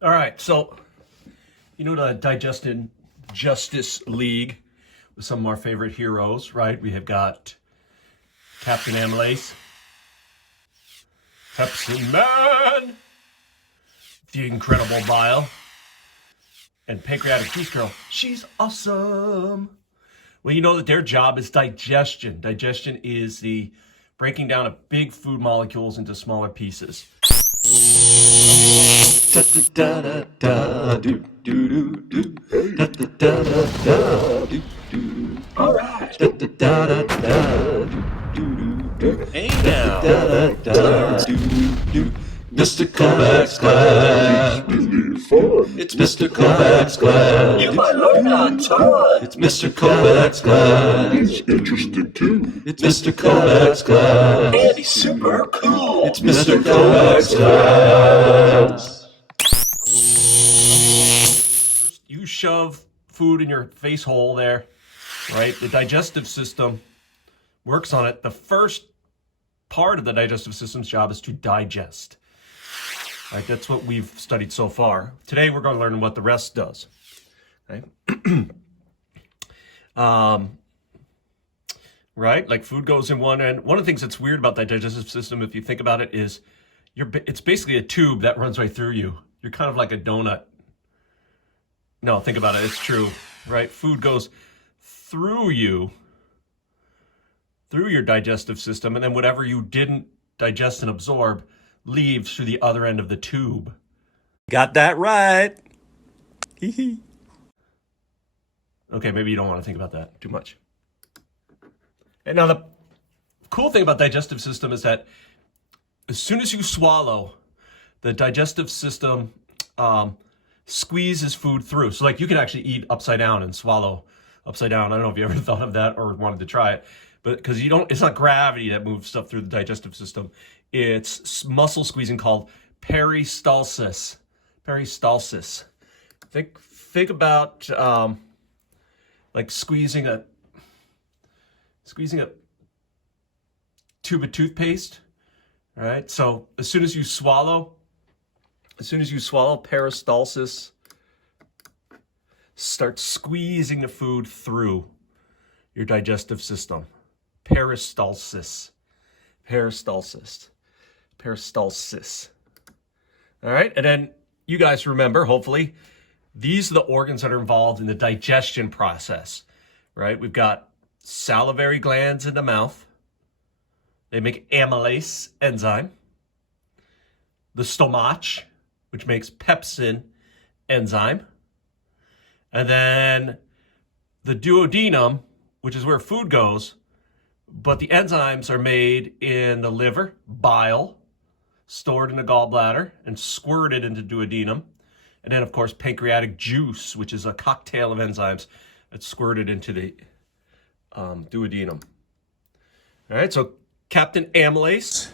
All right, so you know the Digestion Justice League with some of our favorite heroes, right? We have got Captain Amylase, Pepsi Man, the Incredible Bile, and Pancreatic Juice Girl. She's awesome. Well, you know that their job is digestion. Digestion is the breaking down of big food molecules into smaller pieces. All right. Hey now. Mr. Kovacs Class. It's Mr. Kovacs Class. You might learn a ton. It's Mr. Kovacs Class. It's interesting too. It's Mr. Kovacs Class. And he's super cool. It's Mr. Kovacs Class. You shove food in your face hole there, right? The digestive system works on it. The first part of the digestive system's job is to digest. Right? That's what we've studied so far. Today we're going to learn what the rest does. Right? Right? Like food goes in one end. One of the things that's weird about the digestive system, if you think about it, is it's basically a tube that runs right through you. You're kind of like a donut. No, think about it. It's true, right? Food goes through you, through your digestive system, and then whatever you didn't digest and absorb leaves through the other end of the tube. Got that right. Okay, maybe you don't want to think about that too much. And now the cool thing about digestive system is that as soon as you swallow, the digestive system squeezes food through. So like you can actually eat upside down and swallow upside down. I don't know if you ever thought of that or wanted to try it, but because it's not gravity that moves stuff through the digestive system. It's muscle squeezing called peristalsis. Peristalsis. Think about like squeezing a tube of toothpaste. All right. So as soon as you swallow, peristalsis starts squeezing the food through your digestive system. Peristalsis. All right. And then you guys remember, hopefully, these are the organs that are involved in the digestion process, right? We've got salivary glands in the mouth. They make amylase enzyme. The stomach, which makes pepsin enzyme. And then the duodenum, which is where food goes, but the enzymes are made in the liver, bile, stored in the gallbladder, and squirted into duodenum. And then, of course, pancreatic juice, which is a cocktail of enzymes that's squirted into the duodenum. All right, so Captain Amylase.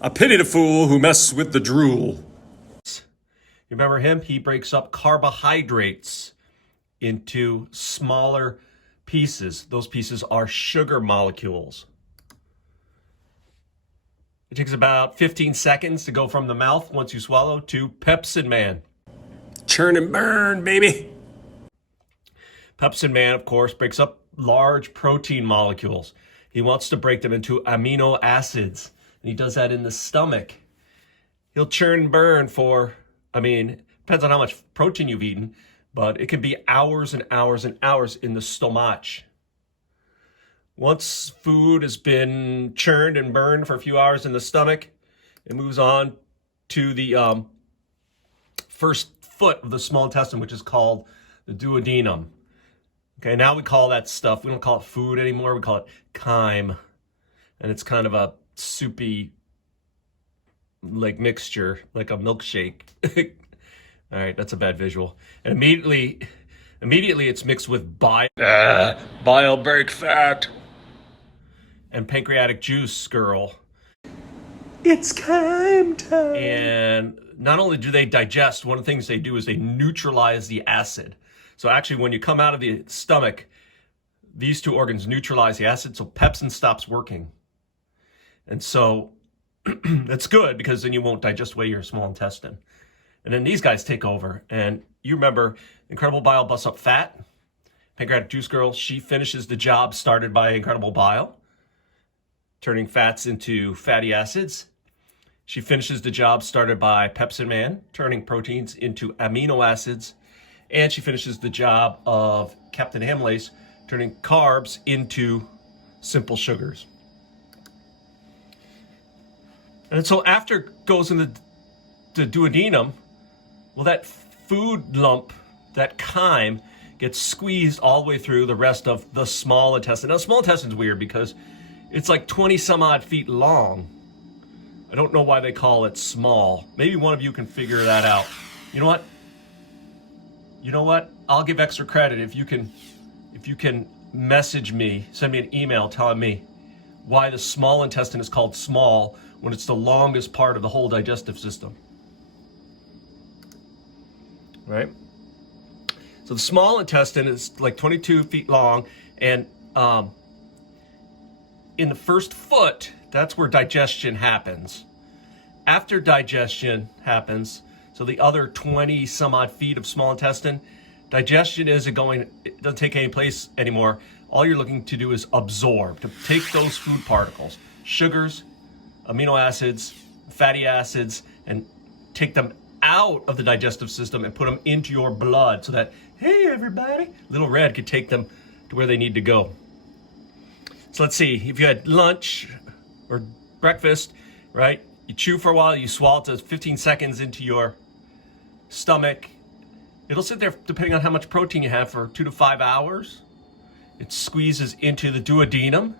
I pity the fool who messes with the drool. You remember him? He breaks up carbohydrates into smaller pieces. Those pieces are sugar molecules. It takes about 15 seconds to go from the mouth once you swallow to Pepsin Man. Churn and burn, baby. Pepsin Man, of course, breaks up large protein molecules. He wants to break them into amino acids, and he does that in the stomach. He'll churn and burn for, depends on how much protein you've eaten, but it can be hours and hours and hours in the stomach. Once food has been churned and burned for a few hours in the stomach, it moves on to the first foot of the small intestine, which is called the duodenum. Okay, now we call that stuff, we don't call it food anymore, we call it chyme. And it's kind of a soupy, like mixture, like a milkshake. All right, that's a bad visual. And immediately it's mixed with bile. Bile break fat. And pancreatic juice girl. It's chyme time. And not only do they digest, one of the things they do is they neutralize the acid. So actually, when you come out of the stomach, these two organs neutralize the acid, so pepsin stops working. And so that's good because then you won't digest away your small intestine. And then these guys take over. And you remember Incredible Bile busts up fat. Pancreatic Juice Girl, she finishes the job started by Incredible Bile, turning fats into fatty acids. She finishes the job started by Pepsin Man, turning proteins into amino acids. And she finishes the job of Captain Amylase, turning carbs into simple sugars. And so after it goes into the duodenum, well, that food lump, that chyme, gets squeezed all the way through the rest of the small intestine. Now, small intestine's weird because it's like 20 some odd feet long. I don't know why they call it small. Maybe one of you can figure that out. You know what? I'll give extra credit if you can message me, send me an email telling me why the small intestine is called small when it's the longest part of the whole digestive system. Right? So the small intestine is like 22 feet long, and in the first foot, that's where digestion happens. After digestion happens, so the other 20 some odd feet of small intestine, digestion it doesn't take any place anymore. All you're looking to do is absorb, to take those food particles, sugars, amino acids, fatty acids, and take them out of the digestive system and put them into your blood so that, hey, everybody, Little Red could take them to where they need to go. So let's see, if you had lunch or breakfast, right? You chew for a while, you swallow it to 15 seconds into your stomach. It'll sit there, depending on how much protein you have, for 2 to 5 hours. It squeezes into the duodenum.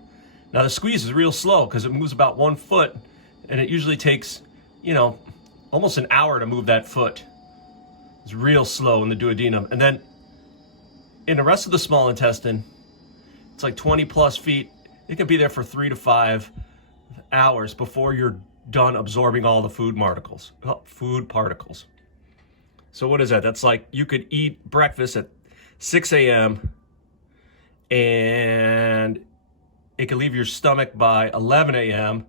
Now the squeeze is real slow because it moves about 1 foot, and it usually takes, almost an hour to move that foot. It's real slow in the duodenum. And then in the rest of the small intestine, it's like 20 plus feet. It can be there for 3 to 5 hours before you're done absorbing all the food particles. So what is that? That's like you could eat breakfast at 6 a.m. and it can leave your stomach by 11 a.m.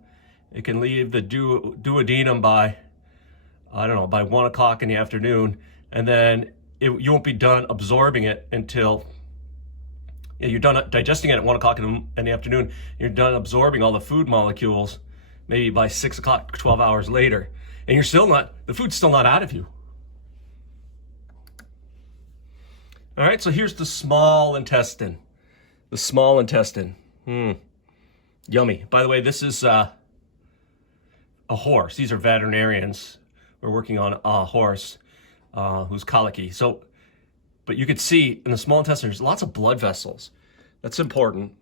It can leave the duodenum by, by 1 o'clock in the afternoon. And then you won't be done absorbing it until you're done digesting it at 1 o'clock in the afternoon. You're done absorbing all the food molecules maybe by 6 o'clock, 12 hours later. And the food's still not out of you. All right, so here's the small intestine. The small intestine. Yummy. By the way, this is a horse. These are veterinarians. We're working on a horse who's colicky. But you could see in the small intestine, there's lots of blood vessels. That's important.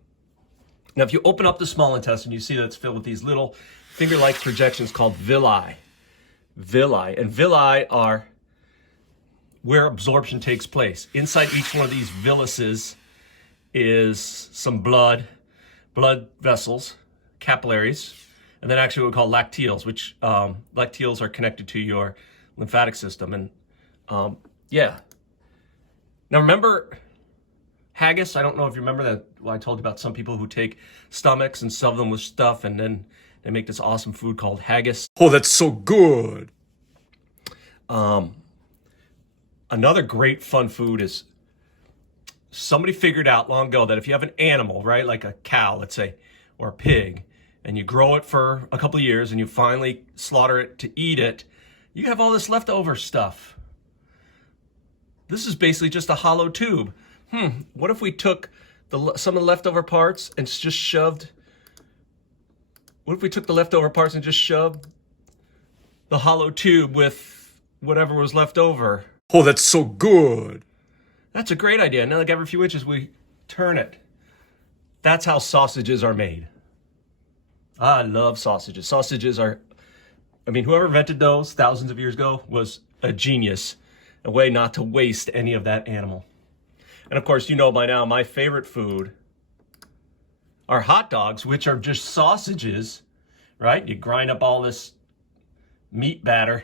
Now, if you open up the small intestine, you see that it's filled with these little finger-like projections called villi. Villi. And villi are where absorption takes place. Inside each one of these villuses is some blood vessels, capillaries, and then actually what we call lacteals, which lacteals are connected to your lymphatic system. And Now remember haggis? I don't know if you remember that. Well, I told you about some people who take stomachs and stuff them with stuff, and then they make this awesome food called haggis. Oh, that's so good. Another great fun food is somebody figured out long ago that if you have an animal, right, like a cow, let's say, or a pig, and you grow it for a couple of years and you finally slaughter it to eat it, you have all this leftover stuff. This is basically just a hollow tube. What if we took some of the leftover parts and just shoved... What if we took the leftover parts and just shoved the hollow tube with whatever was left over? Oh, that's so good. That's a great idea. Now, like every few inches, we turn it. That's how sausages are made. I love sausages. Sausages are, whoever invented those thousands of years ago was a genius. A way not to waste any of that animal. And of course, you know by now, my favorite food are hot dogs, which are just sausages, right? You grind up all this meat batter,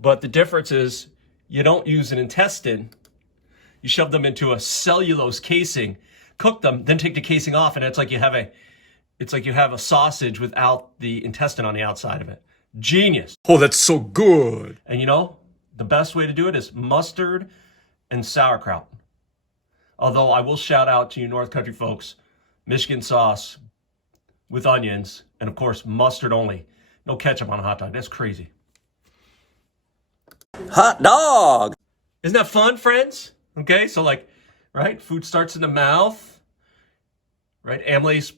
but the difference is you don't use an intestine. You shove them into a cellulose casing, cook them, then take the casing off, and it's like you have a sausage without the intestine on the outside of it. Genius. Oh, that's so good. And The best way to do it is mustard and sauerkraut. Although I will shout out to you North Country folks, Michigan sauce with onions, and of course mustard only. No ketchup on a hot dog. That's crazy. Hot dog! Isn't that fun, friends? Okay, so like, right, food starts in the mouth, right? Amylase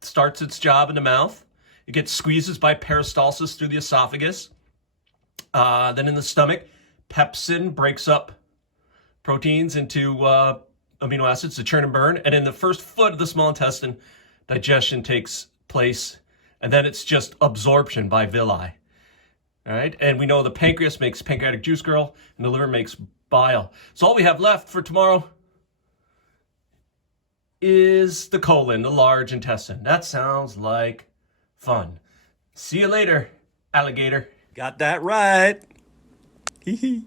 starts its job in the mouth. It gets squeezes by peristalsis through the esophagus. Then in the stomach, pepsin breaks up proteins into amino acids to churn and burn. And in the first foot of the small intestine, digestion takes place. And then it's just absorption by villi. All right. And we know the pancreas makes pancreatic juice ghrel and the liver makes bile. So all we have left for tomorrow is the colon, the large intestine. That sounds like fun. See you later, alligator. Got that right. Hee hee.